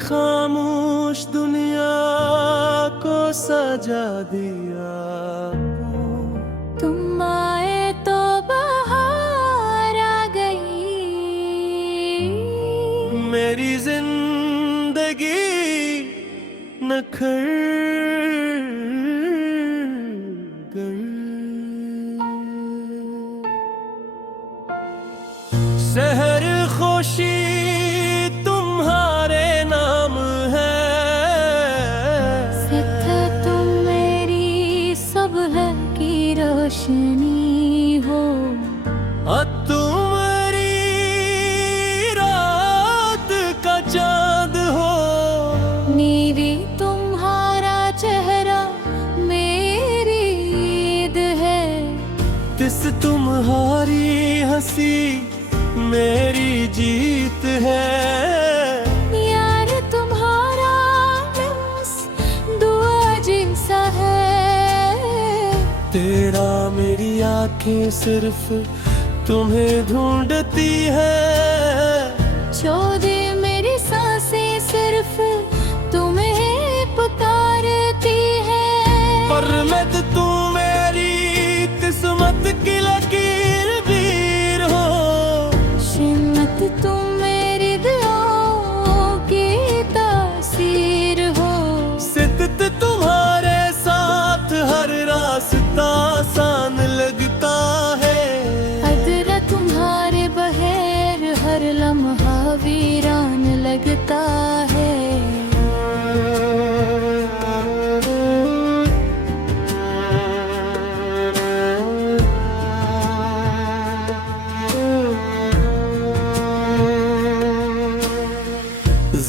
खामोश दुनिया को सजा दिया। तुम आए तो बहार आ गई, मेरी जिंदगी नखर गई। शहर खुशी तुम्हारे नाम है, सिद्ध तुम मेरी सुबह की रोशनी हो। तुम्हारी रात का चांद हो, नीवी तुम्हारा चेहरा मेरी ईद है। तिस तुम्हारी हंसी मेरी जीत है। यार तुम्हारा लफ्ज़ दुआ जैसा है। तेरा मेरी आंखें सिर्फ तुम्हें ढूंढती है। चौदे मेरी सांसें सिर्फ तुम्हें पुकारती है। पर मैं तो तू मेरी किस्मत की लकीर वीर हो। शिम्मत तुम मेरी दुआओं की तासीर हो। सिद्दत तुम्हारे साथ हर रास्ता आसान लगता है। अदरा तुम्हारे बगैर हर लम्हा वीरान लगता है।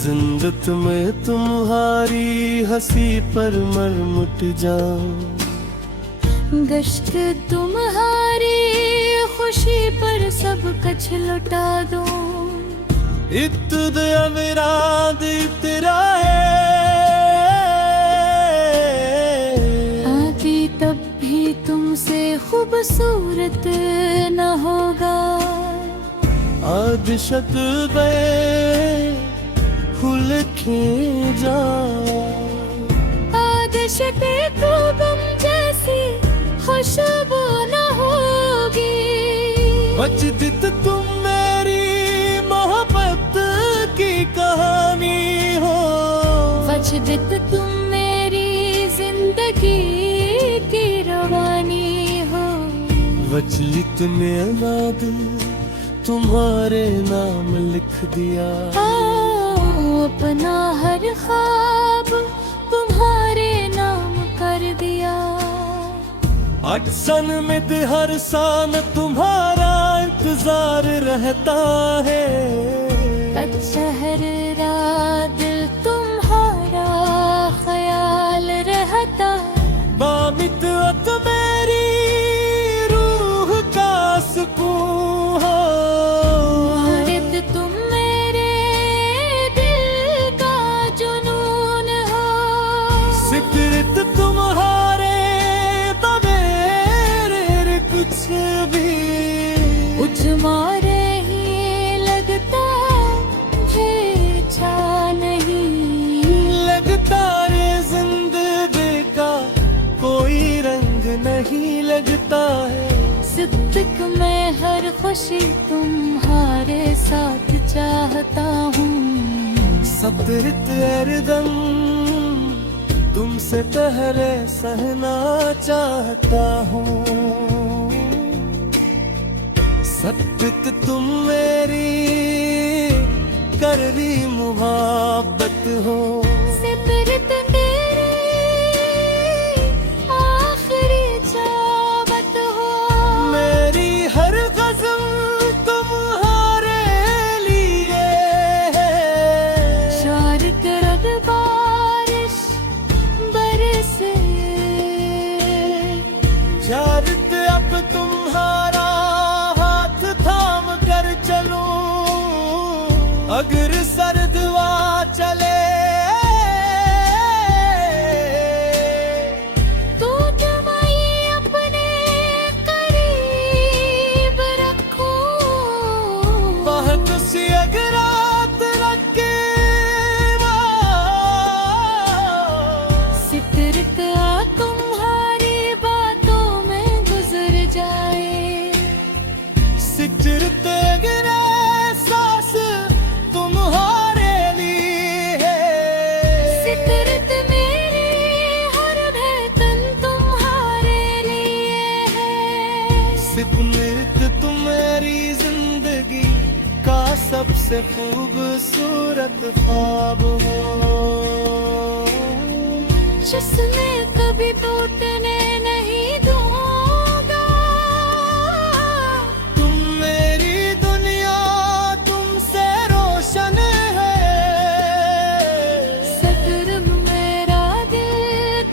जिंदत में तुम्हारी हंसी पर मर मिट जाऊं। गश्त तुम्हारी खुशी पर सब कुछ लुटा दूं। इत्तद अविराद तेरा है। आती तब भी तुमसे खूबसूरत न होगा। आदिशत पे फूल खींचा। आदिशते तो गम जैसी खुशबू न होगी। बचदित तुम मेरी मोहब्बत की कहानी हो। वजदत तुम मेरी जिंदगी की रवानी हो। वचलित ने अनाद तुम्हारे नाम लिख दिया। अपना हर ख्वाब तुम्हारे नाम कर दिया। अक्सन में हर सान तुम्हारा इंतजार रहता है। शहर दिल तुम्हारा ख्याल रहता। बामित मेरी रूह का सुकून हो। वारिद तुम मेरे दिल का जुनून हो। सिकरत तुम्हारे तबेरे कुछ भी तुम्हारे ही लगता है अच्छा नहीं। लगता रे जिंदगी का कोई रंग नहीं लगता है। सिद्दक मैं हर खुशी तुम्हारे साथ चाहता हूँ। सब्रत हरदम तुमसे पहले सहना चाहता हूँ। सत्य तुम मेरी करली मुहब्बत हो। सिमरत तेरी आखिरी चाहत हो। मेरी हर गज़ल तुम्हारे लिए है। शारत रग बारिश बरसे। शारत अब तुम्हारा हाथ थाम कर चलूं। अगर सर्द हवा चले तुम मेरी जिंदगी का सबसे खूबसूरत ख्वाब हो, जिसमें कभी टूटने नहीं दूंगा। तुम मेरी दुनिया तुमसे रोशन है, सदर्म मेरा दिल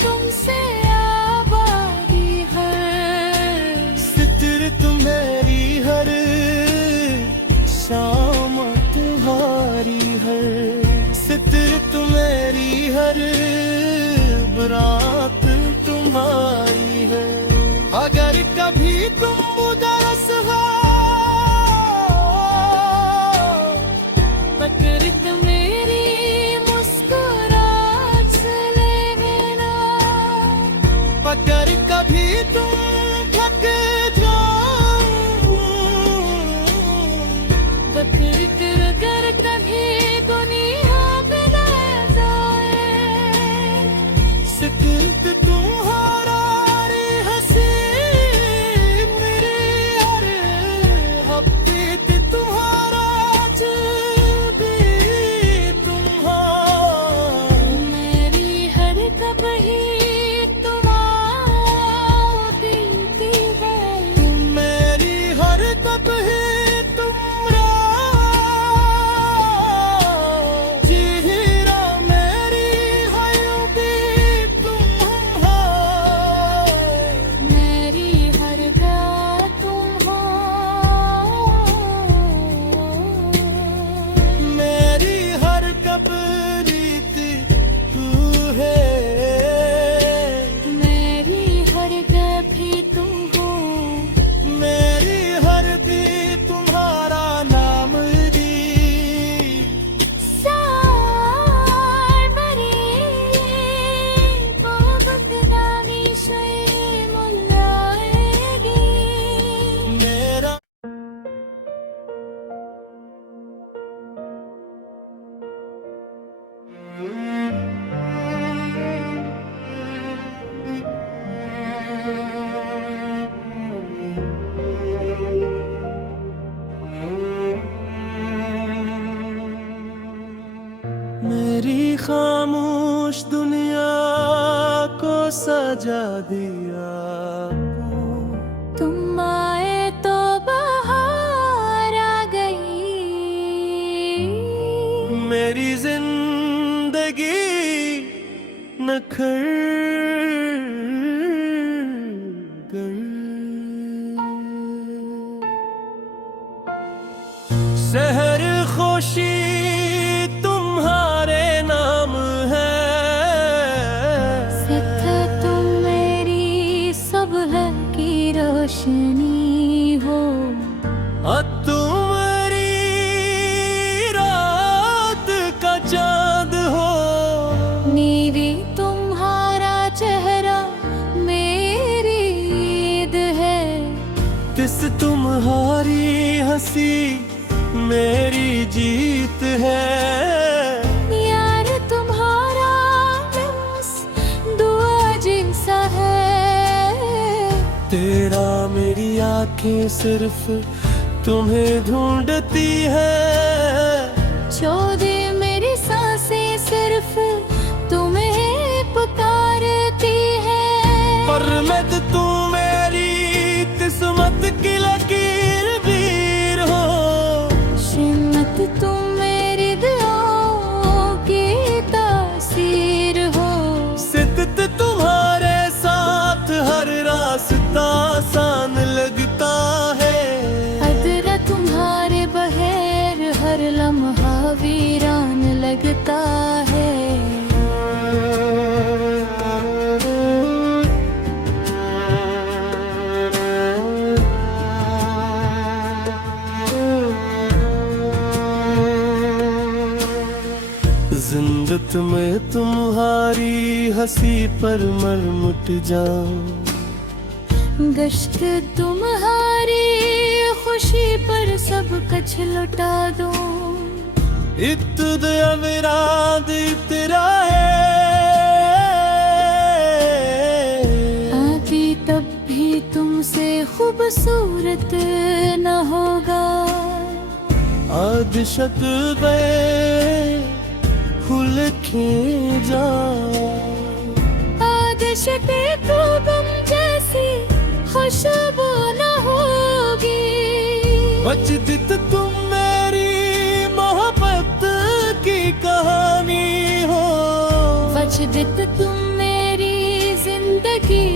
तुमसे आबादी है। सितर तुम्हारी हर शाम तुम्हारी हर, सितर तुम्हारी हर रात तुम्हारी है। अगर कभी तुम उदास हो, पकड़त मेरी मुस्कुराहट से लेना। अगर कभी तुम थक जाओ, पकड़ कर अगर कभी दुनिया बिना जाए। सिकरत तुम्हारा रे हंसी मेरे हर हफ्ते तुम्हारा जब तुम्हारा, मेरी हर कब ही तुम आओती है। मेरी हर कब है तुमरा चेहरा, मेरी हयोगी तुम हो, मेरी हर बात तुम हो। मेरी हर कब रीत तू है, मेरी हर कभी तुम हो। मेरी हर दी तुम्हारा नाम दी। सार बरी बहुत दानी से मुलाएगी। मेरा मेरी खामोश दुनिया को सजा दिया। तुम आए तो बाहर आ गई। मेरी जिंदगी नखर गई। शहर खुशी तुम्हारे नाम है, सिद्ध तुम मेरी सुबह की रोशनी हो। तुम्हारी रात का चांद हो, नीवी तुम्हारा चेहरा मेरी ईद है। तिस तुम्हारी हंसी मेरी जीत है। यार तुम्हारा बस दुआ जैसा है। तेरा मेरी आंखें सिर्फ तुम्हें ढूंढती है, चौदे मेरी सांसें सिर्फ तुम्हें पुकारती है। पर मैं तो तू मेरी किस्मत की लकीर वीर हो, शिमत तुम मेरी दुआओं की तासीर हो। सिद्दत तुम्हारे साथ हर रास्ता आसान लगता है। अदरा तुम्हारे बगैर हर लम्हा वीरान लगता है। जिंदत में तुम्हारी हंसी पर मर मुट जाऊं, गश्त तुम्हारी खुशी पर सब कुछ लुटा दूं। इत्तद अविराद तेरा है, आती तब भी तुमसे खूबसूरत आज शत फूल जा आदश पे तो गम जैसी खुशबू न होगी। बचदित तुम मेरी मोहब्बत की कहानी हो, वजदित तुम मेरी जिंदगी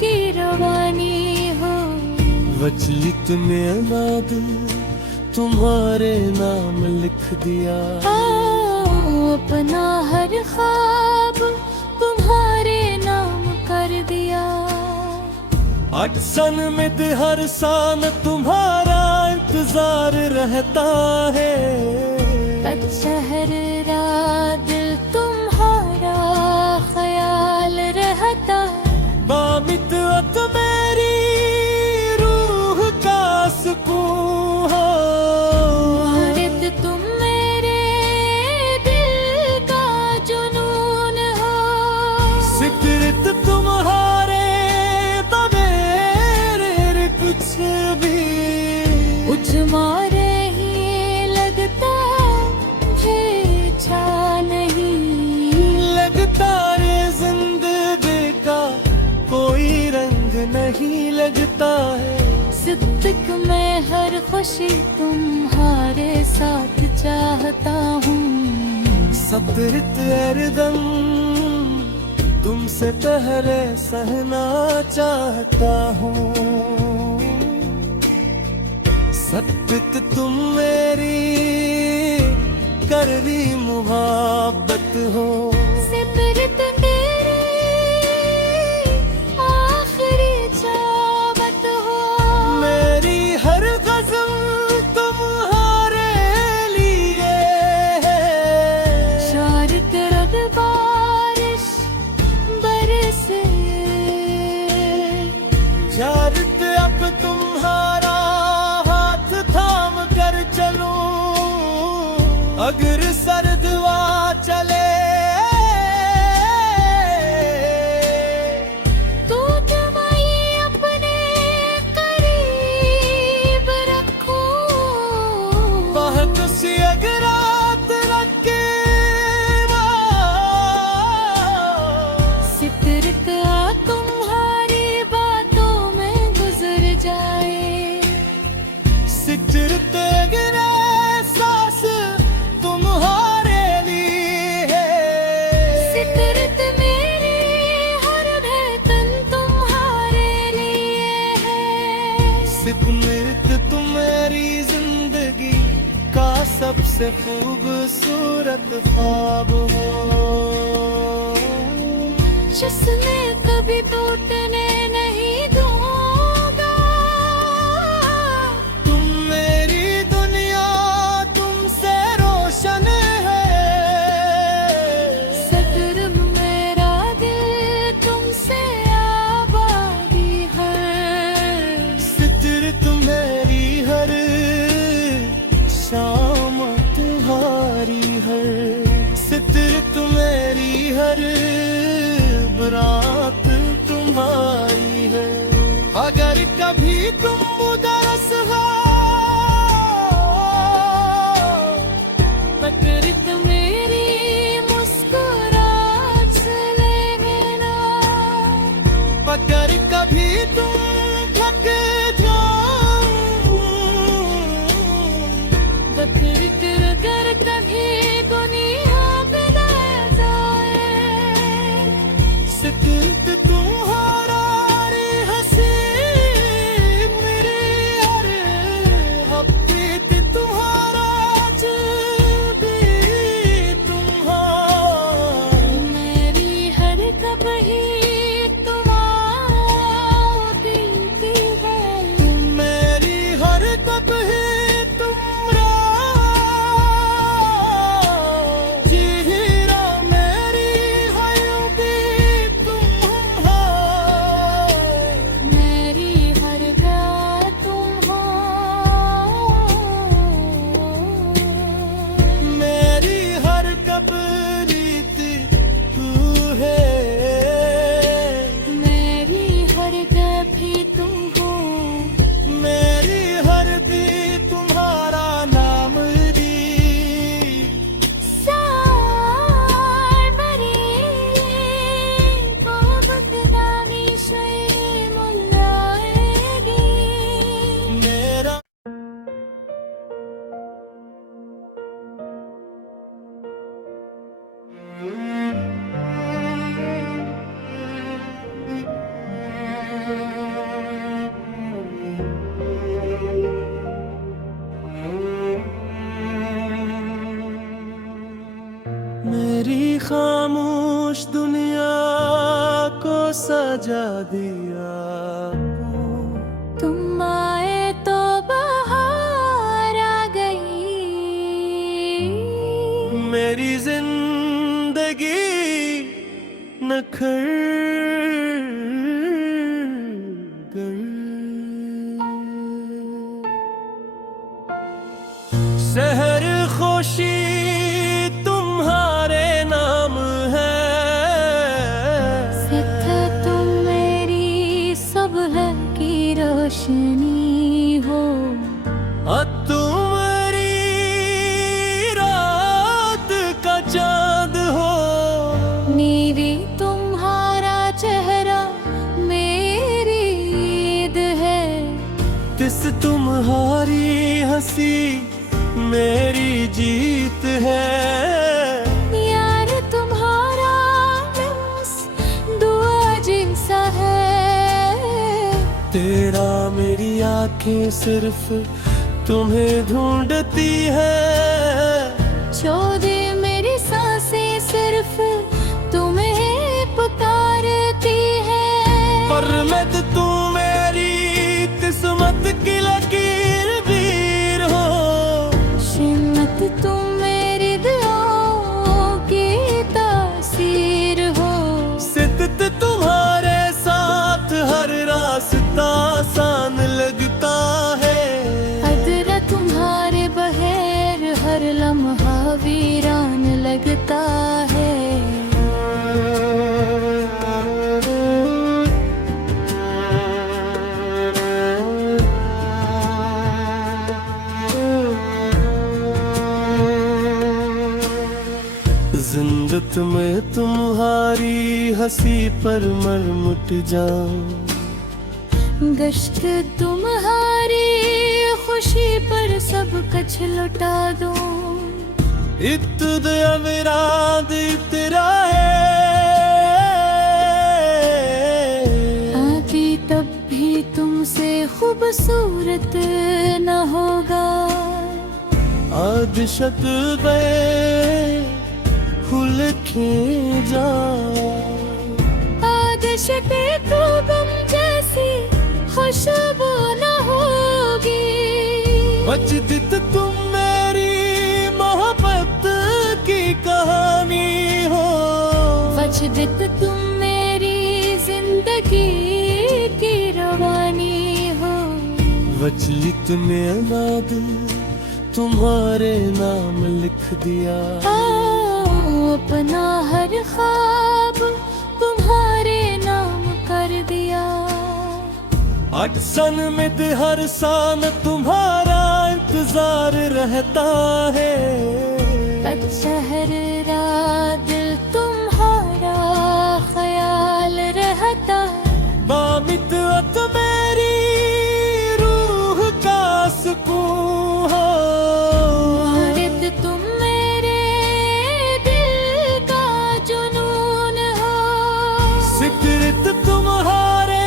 की रवानी हो। वचलित में नाद तुम्हारे नाम लिख दिया। अपना हर ख्वाब तुम्हारे नाम कर दिया। अक्सन में हर सान तुम्हारा इंतजार रहता है। शहर रात दिल तुम्हारा ख्याल रहता। बामित मेरी रूह का सुकून हो। वारिद तुम मेरे दिल का जुनून हो। सिकरत तुम्हारे तबेरे कुछ भी कुछ मारे ही लगता है अच्छा नहीं। लगता रे जिंदगी का कोई रंग नहीं लगता है। सिद्दीक में हर खुशी तुम्हारे साथ चाहता हूँ। सब्रित हरदम तुमसे पहले सहना चाहता हूँ। सत्य तुम मेरी करवी मुहब्बत हो। सिमरत मेरी आखिरी चाहत हो। मेरी हर गज़ल तुम्हारे लिए है। शारत रग बारिश बरसे। शारत अब तुम्हारा हाथ थाम कर चलूं। अगर सर्द हवा चले तो तुम्हें अपने करीब रखो। बहुत सी अगर रात रखे सितरत तुम्हारी बातों में गुजर जाए। सिकरत अगर एहसास तुम्हारे लिए है। सितरत मेरी हर धड़कन तुम्हारे लिए है। सिमरत तुम्हारी जिंदगी का सबसे खूबसूरत ख्वाब हो। जिसमें कभी टूटने नहीं दूंगा। तुम मेरी दुनिया तुमसे रोशन है। सदर मेरा दिल तुमसे आबादी है। सितर तुम्हारी हर शाम तुम्हारी हर सितर तुम्हारी हर बरात तुम्हारी। खामोश दुनिया को सजा दिया। तुम आए तो बहार आ गई, मेरी जिंदगी नखर गई। शहर खुशी तुम्हारे नाम है, सिद्ध तुम मेरी सब है की रोशनी हो। तुम्हारी रात का चांद हो, नीवी तुम्हारा चेहरा मेरी ईद है। तिस तुम्हारी हंसी मेरी जीत है। यार तुम्हारा बस दुआ जिनसा है। तेरा मेरी आंखें सिर्फ तुम्हें ढूंढती है। चौदे मेरी सांसें सिर्फ तुम्हें पुकारती है। पर मैं तो तू मेरी किस्मत की लकीर वीर हो। शिन्नत तुम मेरी दुआओं की तासीर हो। सिद्दत तुम्हारे साथ हर रास्ता आसान लगता है। अदरा तुम्हारे बगैर हर लम्हा वीरान लगता है। जिंदत में तुम्हारी हंसी पर मर मिट जाऊं। गश्त तुम्हारी खुशी पर सब कुछ लुटा दूं। इत्तद अविराद तेरा है। आती तब भी तुमसे खूबसूरत न होगा। आज शक्ल फूल खी जा। आदश पे तो गम जैसी खुशबू न होगी। बचदित तुम मेरी मोहब्बत की कहानी हो। वजदत तुम मेरी जिंदगी की रवानी हो। वचलित में अनाद तुम्हारे नाम लिख दिया। अपना हर ख्वाब तुम्हारे नाम कर दिया। अक्सन में हर सान तुम्हारा इंतजार रहता है। शहर रात दिल तुम्हारा ख्याल रहता। बामित मेरी रूह का सुकून हो। वारिद तुम मेरे दिल का जुनून हो। सिकरत तुम्हारे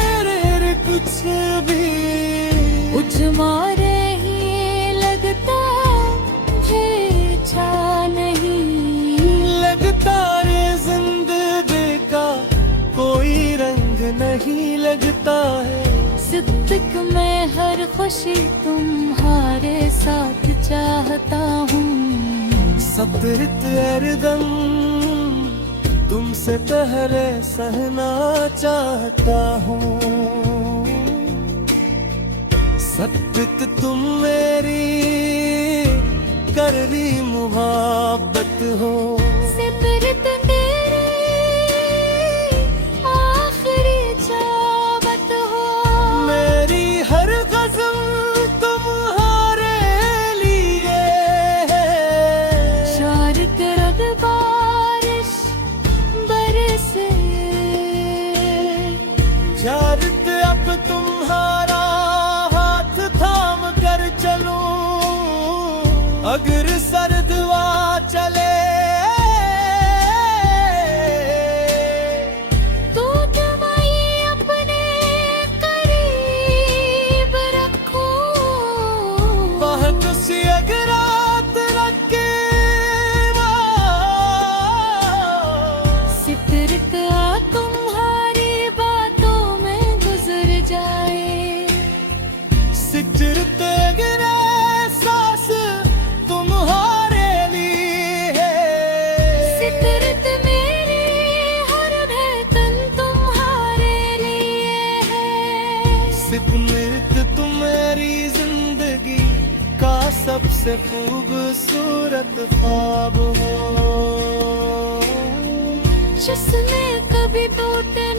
मेरे कुछ भी कुछ मारे ही लगता मुझे अच्छा नहीं लगता रे। जिंदगी का कोई रंग नहीं लगता है। सिद्दक मैं हर खुशी तुम्हारे साथ चाहता हूँ। सब्रत हरदम तुमसे पहले सहना चाहता हूँ। सब्रत तुम मेरी करली मुहब्बत हो। सिमरत तेरी आखिरी चाहत हो। मेरी हर गज़ल तुम्हारे लिए है। शारत रग बारिश बरसे। शारत अब तुम्हारा हाथ थाम कर चलूं। अगर सर्द हवा चले तू तुम्हें अपने करीब रखो। बहुत सी अगर रात रख के नियत तुम मेरी जिंदगी का सबसे खूबसूरत ख्वाब हो। जिसने कभी टूटे